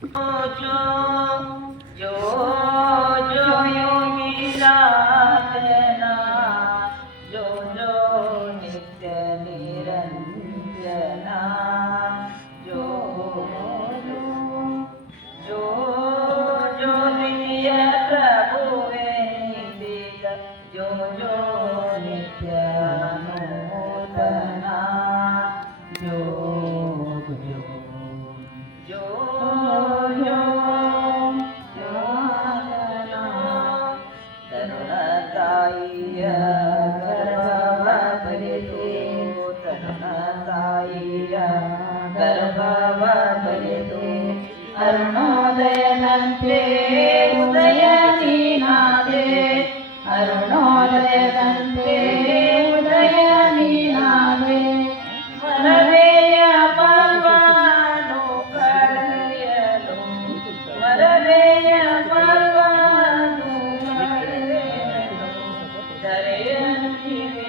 Yo, yo, yo. ಶ್ರೀಕಂಠೆ ಉದಯ ನೀನಾದೆ ಅರುಣೋದಯದಂತೆ ಉದಯ ನೀನಾದೆ ವರವೆಯ ಪರ್ವನು ಕಳೆಯಲು ವರವೆಯ ಪರ್ವನು ಕಳೆಯಲು ದರೆಯ ನೀರೆ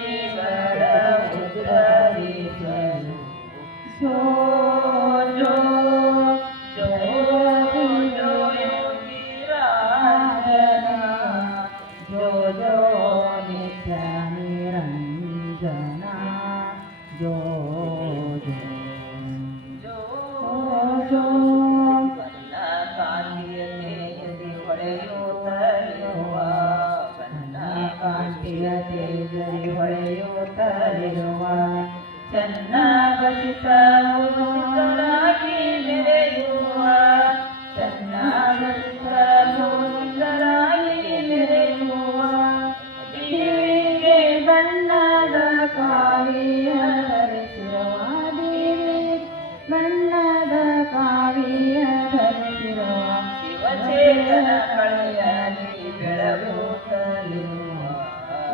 ಹೊಳೆಯುತ್ತಲಿರುವ ಚೆನ್ನ ಬಸಿತ ಉಸಿರಾಗಿ ನೆರೆ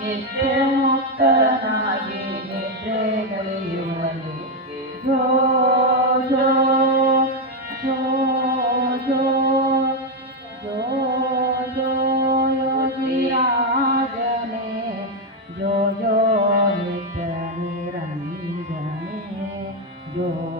ो जो जो यो जने जो री जने जो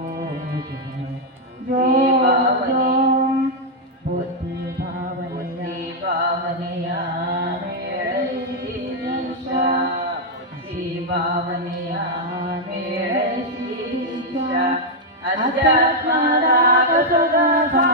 Yes, Madame,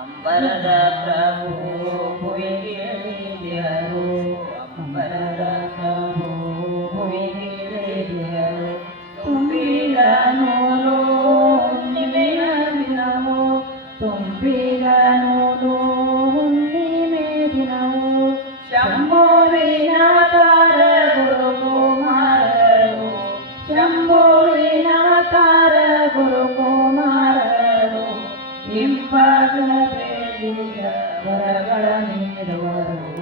ಅಂಬರದ ಪ್ರಭು ಕುಯ್ಯರು ಅಂಬರದ ಪ್ರಭು ಪಾದ ಬೇಡಿದ ವರಗಳ ನೀಡುವರು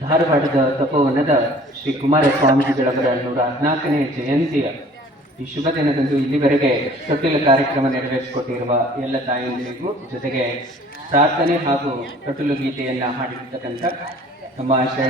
ಧಾರವಾಡದ ತಪೋವನದ ಶ್ರೀ ಕುಮಾರ ಸ್ವಾಮೀಜಿಗಳವರ ನೂರ ಹದಿನಾಲ್ಕನೇ ಜಯಂತಿಯ ಈ ಶುಭ ದಿನದಂದು ಇಲ್ಲಿವರೆಗೆ ತೊಟ್ಟಿಲು ಕಾರ್ಯಕ್ರಮ ನೆರವೇರಿಸಿಕೊಟ್ಟಿರುವ ಎಲ್ಲ ತಾಯಂದಿರಿಗೂ ಜೊತೆಗೆ ಪ್ರಾರ್ಥನೆ ಹಾಗೂ ಕಟುಲು ಗೀತೆಯನ್ನು ಹಾಡಿರ್ತಕ್ಕಂಥ ನಮ್ಮ